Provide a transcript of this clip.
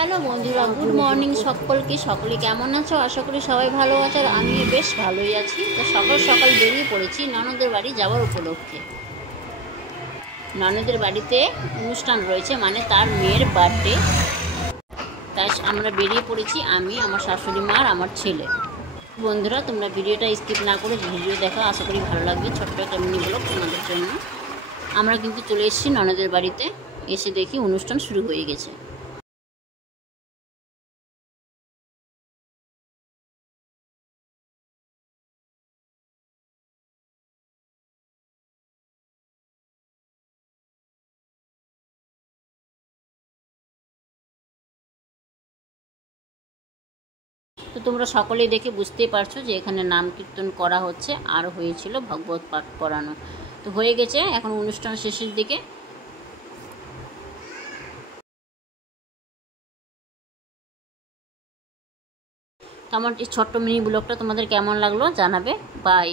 Hello বন্ধুরা, good morning সকলকে। সকলে কেমন আছো? আশা করি সবাই ভালো আছে, আর আমি বেশ ভালোই আছি। তো সকাল সকাল বেরিয়ে পড়েছি ননদের বাড়ি যাওয়ার উপলক্ষে। ননদের বাড়িতে অনুষ্ঠান রয়েছে, মানে তার মেয়ের বার্থডে। তাই আমরা বেরিয়ে পড়েছি, আমি, আমার শাশুড়ি মা আর আমার ছেলে। বন্ধুরা, তোমরা ভিডিওটা স্কিপ না করে ভিডিও দেখো, আশা করি ভালো লাগবে। ছোট্ট একটা মিনি ব্লগ তোমাদের জন্য। আমরা কিন্তু চলে এসেছি ননদের বাড়িতে। এসে দেখি অনুষ্ঠান শুরু হয়ে গেছে। তো তোমরা সকলেই দেখে বুঝতেই পারছো যে এখানে নাম কীর্তন করা হচ্ছে, আর হয়েছিল ভগবত পাঠ পড়ানো। তো হয়ে গেছে, এখন অনুষ্ঠান শেষের দিকে। তো আমার এই ছোট্ট মিনি ব্লগটা তোমাদের কেমন লাগলো জানাবে। বাই।